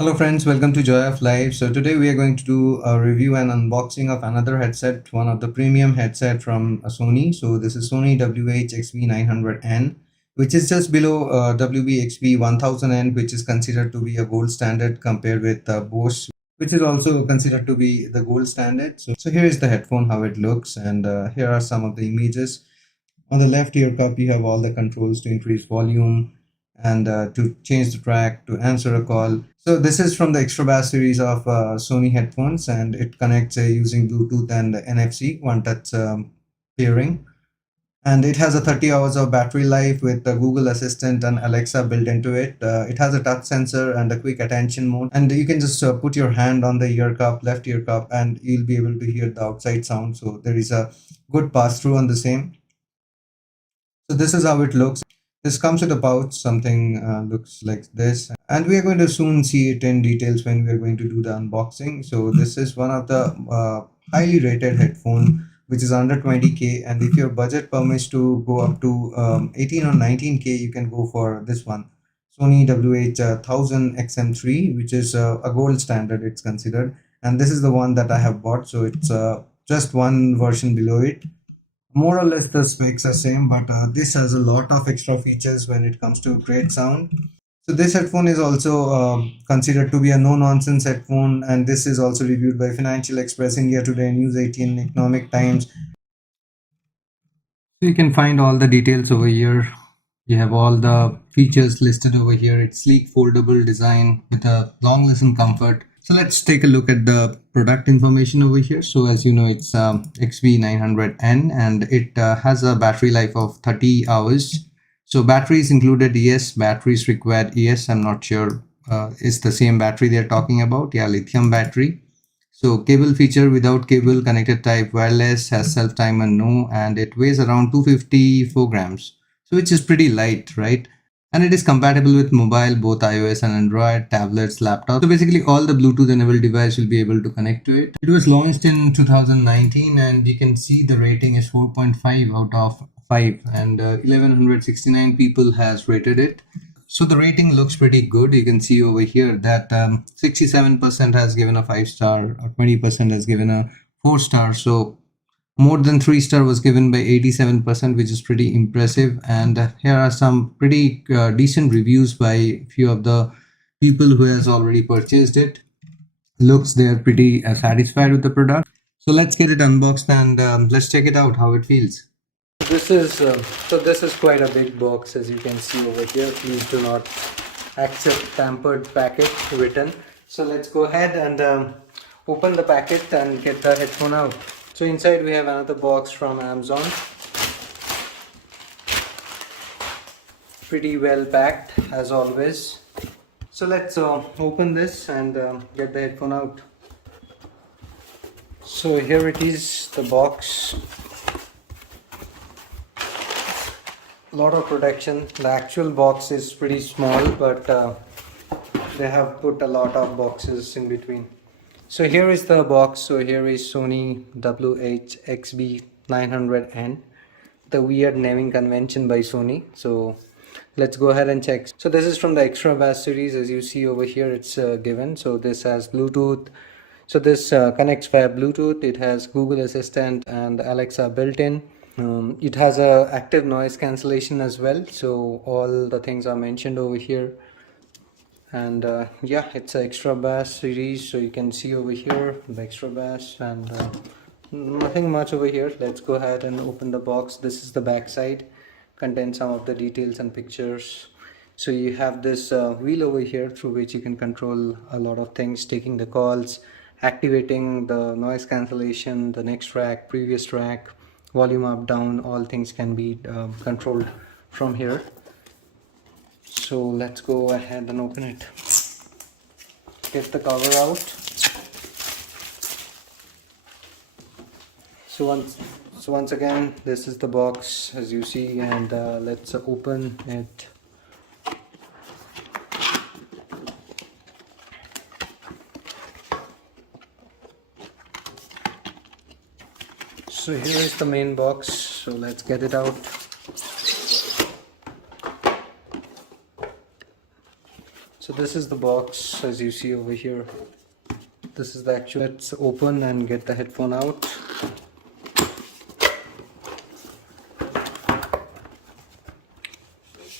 Hello friends, welcome to Joy of Life. So today we are going to do a review and unboxing of another headset, one of the premium headset from Sony. So this is Sony WH-XV900N, which is just below WB-XV1000N, which is considered to be a gold standard compared with Bose, which is also considered to be the gold standard. So here is the headphone, how it looks, and here are some of the images. On the left ear cup, you have all the controls to increase volume and to change the track, to answer a call. So this is from the Extra Bass series of Sony headphones, and it connects using Bluetooth and NFC, one touch pairing. And it has a 30 hours of battery life with the Google Assistant and Alexa built into it. It has a touch sensor and a quick attention mode, and you can just put your hand on the ear cup, left ear cup, and you'll be able to hear the outside sound. So there is a good pass through on the same. So this is how it looks. This comes with a pouch, something looks like this. And we are going to soon see it in details when we are going to do the unboxing. So this is one of the highly rated headphone, which is under 20K. And if your budget permits to go up to 18 or 19K, you can go for this one. Sony WH-1000 XM3, which is a gold standard, it's considered. And this is the one that I have bought. So it's just one version below it. More or less the specs are same, but this has a lot of extra features when it comes to great sound. So this headphone is also considered to be a no-nonsense headphone, and this is also reviewed by Financial Express, India Today, News 18, Economic Times. So you can find all the details over here. You have all the features listed over here. It's sleek, foldable design with a long listen comfort. So let's take a look at the product information over here. So as you know, it's XV900N, and it has a battery life of 30 hours. So batteries included, yes. Batteries required, yes. I'm not sure. It's the same battery they're talking about. Yeah, lithium battery. So cable feature, without cable, connected type, wireless, has self timer, no, and it weighs around 254 grams. So which is pretty light, right? And it is compatible with mobile, both iOS and Android, tablets, laptops. So basically all the Bluetooth enabled device will be able to connect to it. It was launched in 2019, and you can see the rating is 4.5 out of 5, and 1169 people has rated it. So the rating looks pretty good. You can see over here that 67% has given a 5-star, or 20% has given a 4-star. So more than 3-star was given by 87%, which is pretty impressive. And here are some pretty decent reviews by a few of the people who has already purchased it. Looks they're pretty satisfied with the product. So let's get it unboxed, and let's check it out how it feels. This is quite a big box, as you can see over here. Please do not accept tampered packet written. So let's go ahead and open the packet and get the headphone out. So inside we have another box from Amazon, pretty well packed as always. So let's open this and get the headphone out. So here it is, the box. Lot of protection. The actual box is pretty small, but they have put a lot of boxes in between. So here is the box. So here is Sony WH-XV900N, the weird naming convention by Sony. So let's go ahead and check. So this is from the Extra Bass series. As you see over here, it's given. So this has Bluetooth. So this connects via Bluetooth. It has Google Assistant and Alexa built in. It has a active noise cancellation as well. So all the things are mentioned over here. And yeah, it's an Extra Bass series. So you can see over here the Extra Bass, and nothing much over here. Let's go ahead and open the box. This is the back side, contains some of the details and pictures. So you have this wheel over here through which you can control a lot of things, taking the calls, activating the noise cancellation, the next track, previous track, volume up, down, all things can be controlled from here. So let's go ahead and open it. Get the cover out. So once again, this is the box as you see, and let's open it. So here is the main box. So let's get it out. So this is the box as you see over here. This is the actual. Let's open and get the headphone out.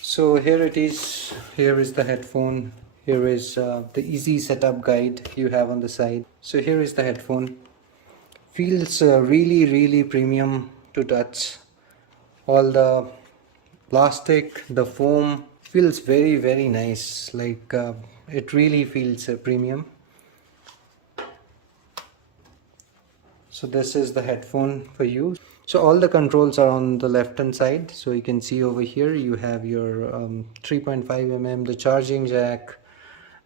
So here it is. Here is the headphone. Here is the easy setup guide you have on the side. So here is the headphone. Feels really premium to touch. All the plastic, the foam feels very nice. Like it really feels premium. So this is the headphone for you. So all the controls are on the left hand side. So you can see over here you have your 3.5 mm, the charging jack,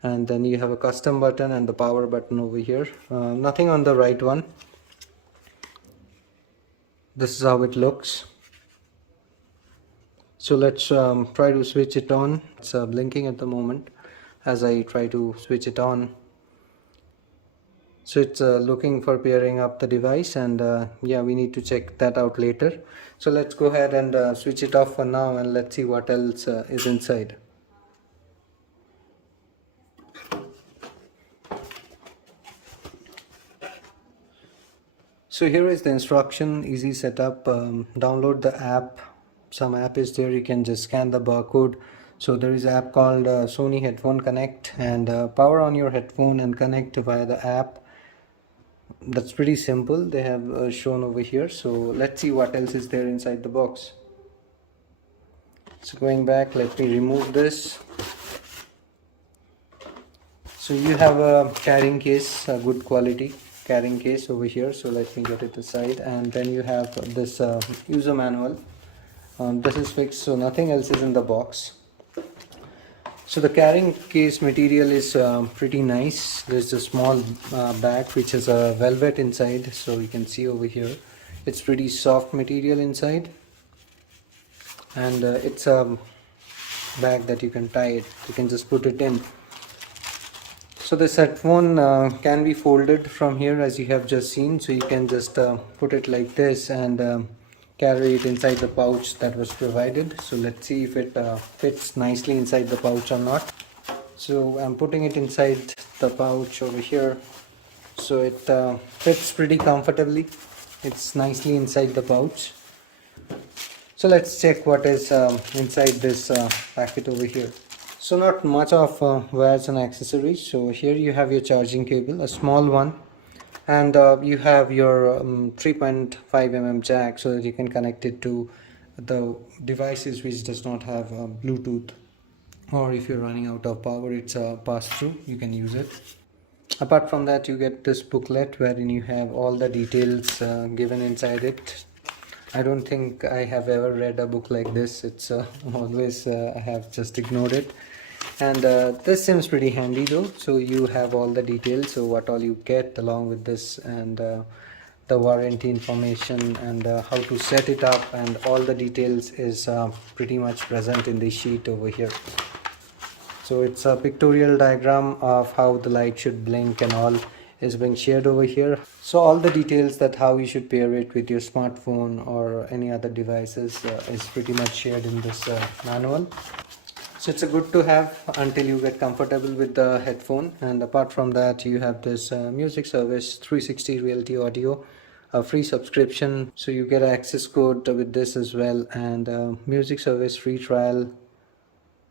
and then you have a custom button and the power button over here. Nothing on the right one. This is how it looks. So let's try to switch it on. It's blinking at the moment as I try to switch it on. So it's looking for pairing up the device, and yeah, we need to check that out later. So let's go ahead and switch it off for now, and let's see what else is inside. So here is the instruction, easy setup. Download the app. Some app is there, you can just scan the barcode. So there is an app called Sony Headphone Connect, and power on your headphone and connect via the app. That's pretty simple. They have shown over here. So let's see what else is there inside the box. So going back, let me remove this. So you have a carrying case, a good quality carrying case over here. So let me get it aside, and then you have this user manual. This is fixed, so nothing else is in the box. So the carrying case material is pretty nice. There's a small bag which has a velvet inside, so you can see over here it's pretty soft material inside, and it's a bag that you can tie it. You can just put it in. So this headphone can be folded from here, as you have just seen. So you can just put it like this and carry it inside the pouch that was provided. So let's see if it fits nicely inside the pouch or not. So I'm putting it inside the pouch over here. So it fits pretty comfortably. It's nicely inside the pouch. So let's check what is inside this packet over here. So not much of wires and accessories. So here you have your charging cable, a small one, and you have your 3.5 mm jack, so that you can connect it to the devices which does not have Bluetooth, or if you're running out of power, it's a pass-through, you can use it. Apart from that, you get this booklet wherein you have all the details given inside it. I don't think I have ever read a book like this. It's always I have just ignored it. And this seems pretty handy though. So you have all the details, so what all you get along with this, and the warranty information, and how to set it up, and all the details is pretty much present in the sheet over here. So it's a pictorial diagram of how the light should blink and all is being shared over here. So all the details that how you should pair it with your smartphone or any other devices is pretty much shared in this manual. So it's a good to have until you get comfortable with the headphone. And apart from that, you have this music service, 360 Realty Audio, a free subscription. So you get an access code with this as well, and music service free trial,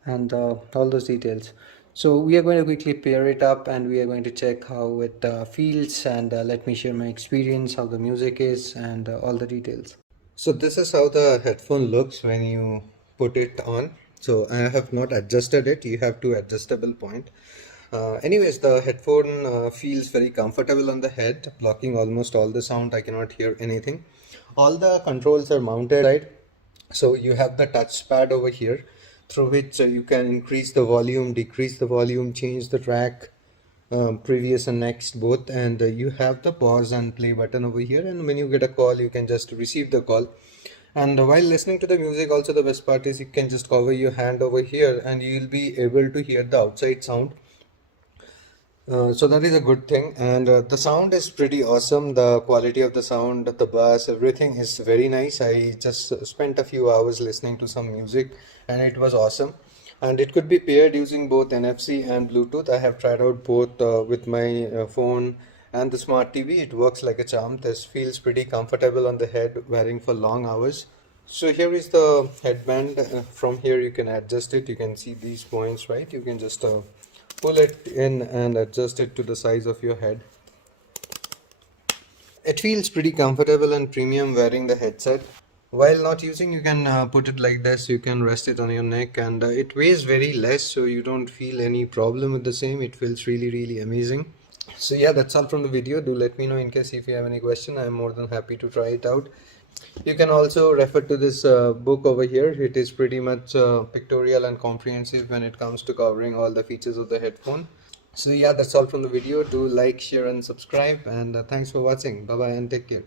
and all those details. So we are going to quickly pair it up, and we are going to check how it feels, and let me share my experience, how the music is, and all the details. So this is how the headphone looks when you put it on. So I have not adjusted it. You have to adjustable point. Anyways, the headphone feels very comfortable on the head, blocking almost all the sound. I cannot hear anything. All the controls are mounted right. So you have the touch pad over here, through which you can increase the volume, decrease the volume, change the track, previous and next both, and you have the pause and play button over here, and when you get a call, you can just receive the call. And while listening to the music, also the best part is you can just cover your hand over here, and you will be able to hear the outside sound. So that is a good thing, and the sound is pretty awesome. The quality of the sound, the bass, everything is very nice. I just spent a few hours listening to some music, and it was awesome. and it could be paired using both NFC and Bluetooth. I have tried out both with my phone and the smart TV. It works like a charm. This feels pretty comfortable on the head wearing for long hours. So here is the headband. From here you can adjust it. You can see these points, right? You can just pull it in and adjust it to the size of your head. It feels pretty comfortable and premium wearing the headset. While not using, you can put it like this. You can rest it on your neck, and it weighs very less, so you don't feel any problem with the same. It feels really amazing. So yeah, that's all from the video. Do let me know in case if you have any question. I'm more than happy to try it out. You can also refer to this book over here. It is pretty much pictorial and comprehensive when it comes to covering all the features of the headphone. So yeah, that's all from the video. Do like, share and subscribe, and thanks for watching. Bye bye and take care.